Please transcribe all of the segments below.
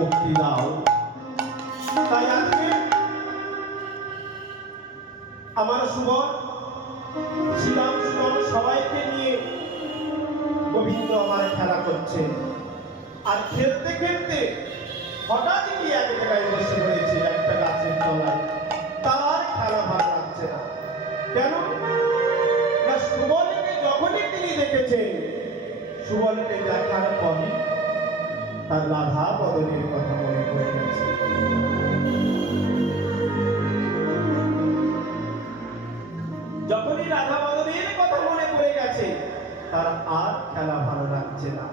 মুক্তি দাও। তাই আজকে আমার সুবল শ্রীরাম সুবল সবাইকে নিয়ে গোবিন্দ আমার খেলা করছে। আর খেলতে খেলতে হঠাৎ গিয়ে এক জায়গায় বসে পড়েছে একটা গাছের তলায়। তার খেলা ভালো লাগছে না। কেন না, সুবলকে যখনই তিনি দেখেছেন, সুবলকে দেখার পরে তার রাধা বদনের কথা মনে পড়ে গেছে। যখনই রাধা বদনের কথা মনে পড়ে গেছে, তার আর খেলা ভালো লাগছে না।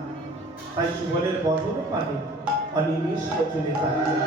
তাই সুবলের বদন পানে অনিমেষ চলে তাকিয়ে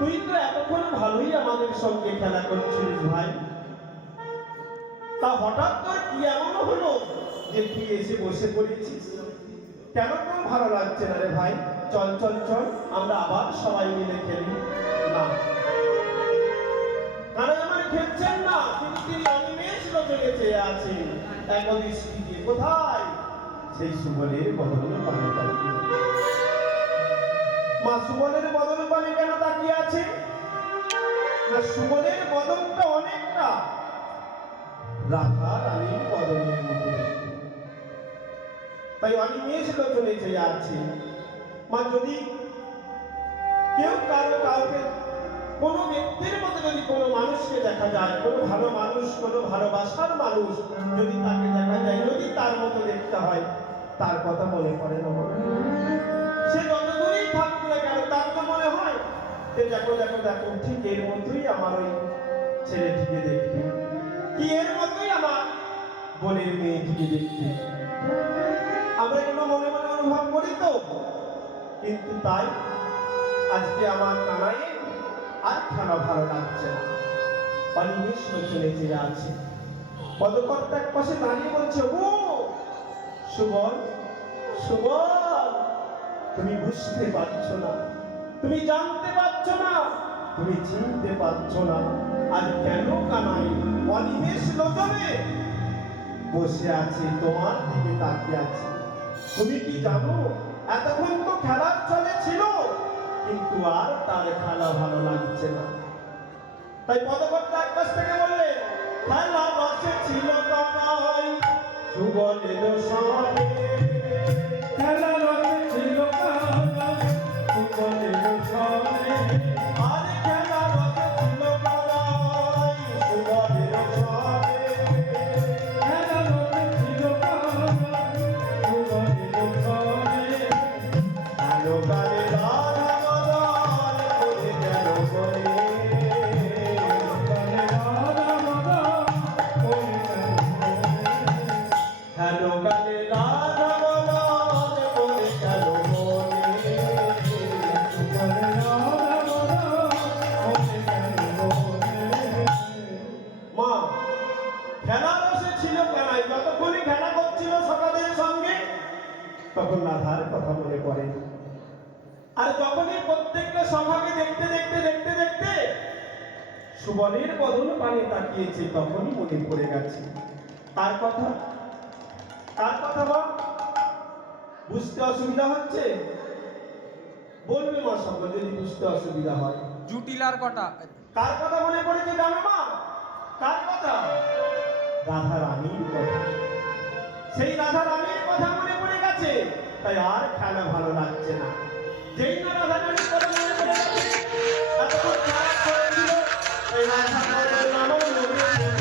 তুই তো এতক্ষণ ভালোই আমাদের সঙ্গে খেলা করছিস ভাই, তা হঠাৎ তোর কি এমন হলো যে তুই এসে বসে পড়েছিস? কেন তোর ভালো লাগছে না রে ভাই? চল চল চল, আমরা আবার সবাই মিলে খেলি। না, কারণ আমার খেলছেন না, কিন্তু তিনি অনিমেষ রচনে চেয়ে আছেন একদৃষ্টিতে। কোথায় সেই সুবলের বদন পানে তাকিয়ে? মা সুবলের বদন পানে কেন তাকিয়ে আছে? না, সুবলের বদনটা অনেকটা রাধা রানীর বদনের মতো, তাই অনিমেষ রচনে চেয়ে আছে। মা, যদি কেউ কাউকে কোনো ব্যক্তির মধ্যে যদি কোনো মানুষকে দেখা যায়, কোনো ভালো মানুষ, কোনো ভালোবাসার মানুষ যদি তাকে দেখা যায়, যদি তার মতো দেখতে হয়, তার কথা মনে পড়ে না মনে হয়? সে যত দূরেই থাকুক না কেন তার তো মনে হয় যে দেখো দেখো দেখো ঠিক এর মতোই আমার ওই ছেলেটিকে দেখতে, কি এর মতোই আমার বোনের মেয়েটিকে দেখতে। আমরা এগুলো মনে মনে অনুভব করি তো, কিন্তু তাই আজকে আমার কানাইয়ের আর খেলা ভালো লাগছে না, অনিমেষ চলে চেয়ে আছে। পদকর্তা এক পাশে দাঁড়িয়ে বলছে, ও সুবল, সুবল, তুমি বুঝতে পারছো না, তুমি জানতে পারছো না, তুমি চিনতে পারছো না, আজ কেন কানাই অনিমেষ লোচনে বসে আছে তোমার দিকে তাকিয়ে আছে। তুমি কি জানো এতক্ষণ তো খেলার চলে ছিল, কিন্তু আর তার খেলা ভালো লাগছে না। তাই পদকর্তা এক পাশ থেকে বললে, খেলা বসে ছিল কানাই সুবলের সঙ্গে, খেলা বসে ছিল কানাই সুবলের সঙ্গে, আরে খেলা বসে ছিল কানাই সুবলের সঙ্গে, খেলা বসে ছিল কানাই সুবলের সঙ্গে, আলো কালে রাধা মদন করে গেল বলে, কালে রাধা মদন করে গেল বলে, হ্যালো কালে রাধা মদন করে গেল বলে। কালে রাধা মদন করে গেল বলে। মা, খেলা বসে ছিল কানাই, যতক্ষণই খেলা করছিল সকালের সঙ্গে তখন রাধার কথা মনে পড়ে। আর যখনই প্রত্যেকটা সভাকে দেখতে দেখতে দেখতে দেখতে সুবলের বদন পানে তাকিয়েছে, তখনই মনে পড়ে গেছে তার কথা। তার কথা মা বুঝতে অসুবিধা হচ্ছে? বলবে মা সকল যদি বুঝতে অসুবিধা হয়। জুটিলার কটা কার কথা মনে পড়েছে জানো মা? কার কথা? রাধা রানীর কথা। সেই রাধা রানীর কথা মনে পড়ে গেছে, তাই আর খেলা ভালো লাগছে না। যেই না রাধা রানীর কথা মনে পড়ে গেছে, এতক্ষণ খেলা করেছিল, এই রাধা রানীর নাম মনে পড়েছে।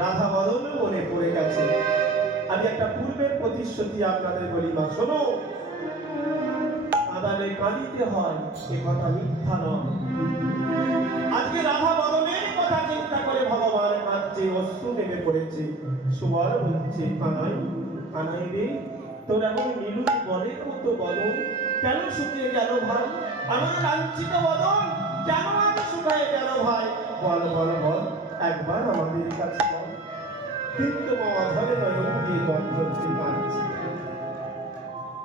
রাধা বদন মনে পড়ে গেছে। আমি একটা পূর্বের প্রতিশ্রুতি আপনাদের বলি মা, শোনো, আদালে কাঁদিতে হয় এ কথা মিথ্যা নয়। আজকে রাধা বদনের কথা চিন্তা করে ভগবান কাঁদছে, অশ্রু নেমে পড়েছে। সুবল বলছে, কানাই, কানাই রে, তোর এমন নীলুর বনের মতো বদন কেন শুকিয়ে গেল ভাই? আমাদের লাঞ্ছিত বদন কেন আজ শুকায় গেল ভাই? বল বল বল, একবার আমাদের কাছে বল। কিন্তু মামা ধরে নয়ন দিয়ে বন্ধনটি কাঁদছে।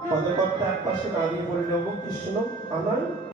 পদকর্তা এক পাশে দাঁড়িয়ে বলল, ও কৃষ্ণ, কানাই,